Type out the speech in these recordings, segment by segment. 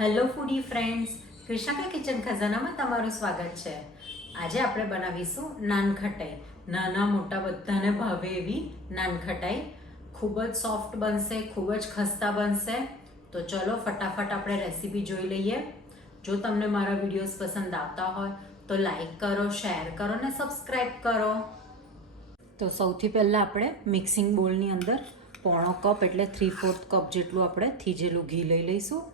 Hello ફૂડી friends, ક્રિશાકા kitchen ખજાનામાં તમારું સ્વાગત છે. આજે આપણે બનાવીશું નાનખટાઈ. નાના મોટા બધાને ભાવે એવી નાનખટાઈ. ખૂબ જ સોફ્ટ બનશે, ખૂબ જ ખસ્તા બનશે. તો ચલો ફટાફટ આપણે રેસીપી જોઈ લઈએ. જો તમને મારા વિડીયોઝ પસંદ આવતા હોય તો લાઈક કરો, શેર કરો અને સબસ્ક્રાઈબ કરો. તો સૌથી પહેલાં આપણે મિક્સિંગ બોલની અંદર પોણો કપ એટલે 3/4 કપ જેટલું આપણે થીજેલું ઘી લઈ લઈશું.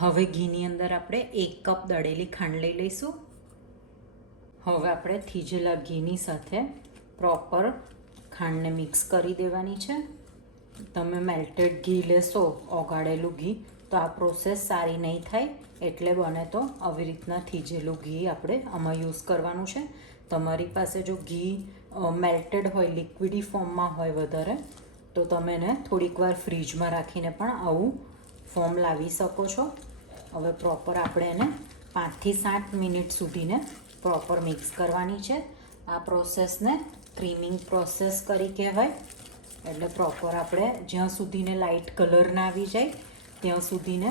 હવે ઘીની અંદર આપણે 1 કપ દળેલી ખાંડ લઈ લઈશું. હવે આપણે થીજેલા ઘીની સાથે પ્રોપર ખાંડને મિક્સ કરી દેવાની છે. તમે મેલ્ટેડ ઘી લેશો, ઓગાળેલું ઘી, તો આ પ્રોસેસ સારી નહીં થાય. એટલે બને તો આવી રીતના થીજેલું ઘી આપણે આમાં યુઝ કરવાનું છે. તમારી પાસે જો ઘી મેલ્ટેડ હોય, લિક્વિડી ફોર્મમાં હોય વધારે, તો તમે એને થોડીક વાર ફ્રીજમાં રાખીને પણ આવું ફોર્મ લાવી શકો છો. હવે પ્રોપર આપણે એને 5 થી 7 મિનિટ સુધીને પ્રોપર મિક્સ કરવાની છે. આ પ્રોસેસને ક્રીમિંગ પ્રોસેસ કરી કહેવાય. એટલે પ્રોપર આપણે જ્યાં સુધીને લાઇટ કલર ના આવી જાય ત્યાં સુધીને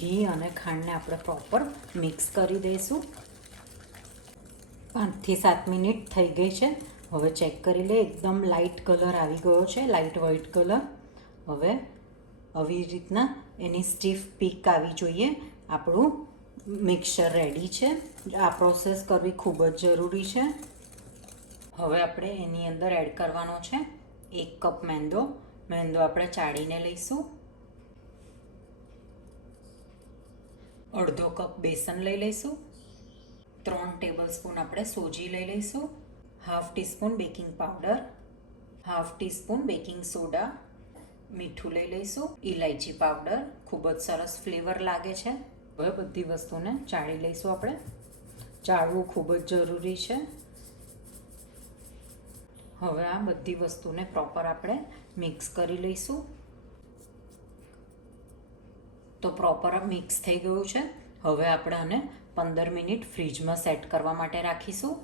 ઘી અને ખાંડને આપણે પ્રોપર મિક્સ કરી દઈશું. 5 થી 7 મિનિટ થઈ ગઈ છે. હવે ચેક કરી લે, એકદમ લાઇટ કલર આવી ગયો છે, લાઇટ વ્હાઇટ કલર. હવે આવી રીતના એની સ્ટીફ પીક આવી જોઈએ. આપણું મિક્સર રેડી છે. આ પ્રોસેસ કરવી ખૂબ જ જરૂરી છે. હવે આપણે એની અંદર એડ કરવાનો છે 1 કપ મેંદો. મેંદો આપણે ચાળીને લઈશું. અડધો કપ બેસન લઈ લઈશું. 3 ટેબલ સ્પૂન આપણે સોજી લઈ લઈશું. Half teaspoon baking powder, half teaspoon baking soda, મીઠું લઈ લઈશું. ઇલાયચી પાવડર, ખૂબ જ સરસ ફ્લેવર લાગે છે. હવે બધી વસ્તુને ચાળી લઈશું. આપણે ચાળવું ખૂબ જ જરૂરી છે. હવે આ બધી વસ્તુને પ્રોપર આપણે મિક્સ કરી લઈશું. તો પ્રોપર મિક્સ થઈ ગયું છે. હવે આપણે આને 15 મિનિટ ફ્રીજમાં સેટ કરવા માટે રાખીશું.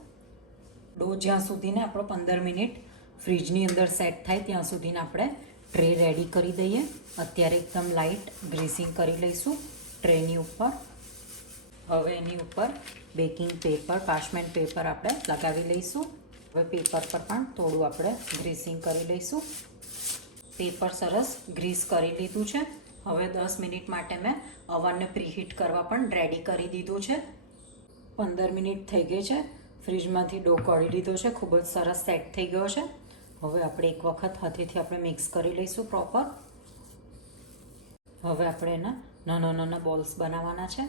ડો જ્યાં સુધીને આપણો 15 મિનિટ ફ્રીજની અંદર સેટ થાય ત્યાં સુધીને આપણે ટ્રે રેડી કરી દઈએ. અત્યારે એકદમ લાઇટ ગ્રીસિંગ કરી લઈશું ટ્રેની ઉપર. હવે એની ઉપર બેકિંગ પેપર, પાર્ચમેન્ટ પેપર આપણે લગાવી લઈશું. હવે પેપર પર પણ થોડું આપણે ગ્રીસિંગ કરી લઈશું. પેપર સરસ ગ્રીસ કરી લીધું છે. હવે 10 મિનિટ માટે મેં અવનને પ્રીહીટ કરવા પણ રેડી કરી દીધું છે. 15 મિનિટ થઈ ગઈ છે. ફ્રીજમાંથી ડો કાઢી લીધો છે, ખૂબ જ સરસ સેટ થઈ ગયો છે. હવે આપણે એક વખત હાથેથી આપણે મિક્સ કરી લઈશું પ્રોપર. હવે આપણે એના નાના નાના બોલ્સ બનાવવાના છે.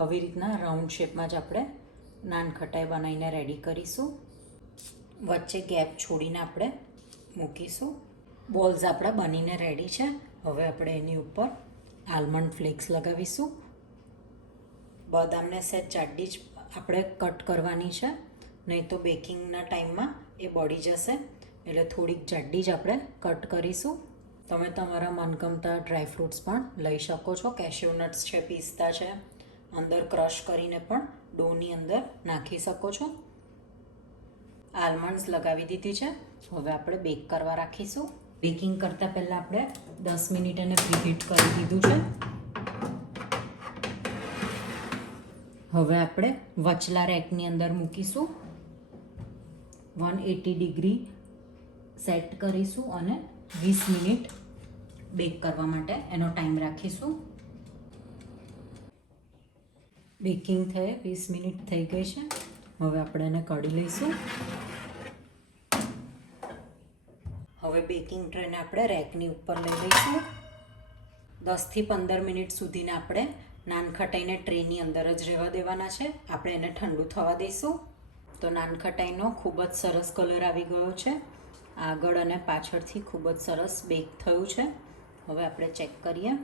આવી રીતના રાઉન્ડ શેપમાં જ આપણે નાનખટાઈ બનાવીને રેડી કરીશું. વચ્ચે ગેપ છોડીને આપણે મૂકીશું. બોલ્સ આપણા બનીને રેડી છે. હવે આપણે એની ઉપર આલમંડ ફ્લેક્સ લગાવીશું. બદામને સહેજ જાડી જ આપણે કટ કરવાની છે, નહીં તો બેકિંગના ટાઈમમાં એ બળી જશે. એટલે થોડીક જાડી જ આપણે કટ કરીશું. તમે તમારા મનગમતા ડ્રાયફ્રૂટ્સ પણ લઈ શકો છો. કેશ્યુ નટ્સ છે, પિસ્તા છે, અંદર ક્રશ કરીને પણ ડોની અંદર નાખી શકો છો. આલમંડ્સ લગાવી દીધી છે. હવે આપણે બેક કરવા રાખીશું. બેકિંગ કરતાં પહેલાં આપણે 10 મિનિટ એને પ્રીહીટ કરી દીધું છે. હવે આપણે વચલા રેકની અંદર મૂકીશું. 180 ડિગ્રી સેટ કરીશું અને 20 મિનિટ બેક કરવા માટે એનો ટાઈમ રાખીશું. બેકિંગ થઈ 20 મિનિટ થઈ ગઈ છે. હવે આપણે એને કાઢી લઈશું. હવે બેકિંગ ટ્રેને આપણે રેકની ઉપર લઈ લઈશું. 10 થી 15 મિનિટ સુધીને આપણે નાનખટાઈને ટ્રેની અંદર જ રહેવા દેવાના છે. આપણે એને ઠંડુ થવા દઈશું. તો નાનખટાઈનો ખૂબ જ સરસ કલર આવી ગયો છે. આગળ અને પાછળથી ખૂબ જ સરસ બેક થયું છે. હવે આપણે ચેક કરીએ.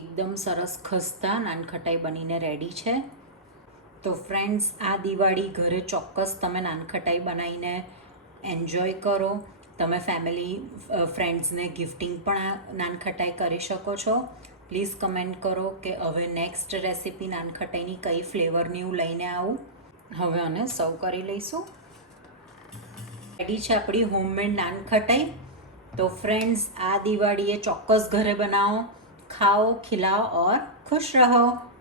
એકદમ સરસ ખસ્તા નાનખટાઈ બનીને રેડી છે. તો ફ્રેન્ડ્સ, આ દિવાળી ઘરે ચોક્કસ તમે નાનખટાઈ બનાવીને એન્જોય કરો. તમે ફેમિલી ફ્રેન્ડ્સને ગિફ્ટિંગ પણ આ નાનખટાઈ કરી શકો છો. પ્લીઝ કમેન્ટ કરો કે હવે નેક્સ્ટ રેસીપી નાનખટાઈની કઈ ફ્લેવરની હું લઈને આવું. હવે આને સર્વ કરી લઈશું. રેડી છે આપણી હોમમેડ નાનખટાઈ. તો ફ્રેન્ડ્સ, આ દિવાળીએ ચોક્કસ ઘરે બનાવો, ખાઓ, ખિલાઓ ઓર ખુશ રહો.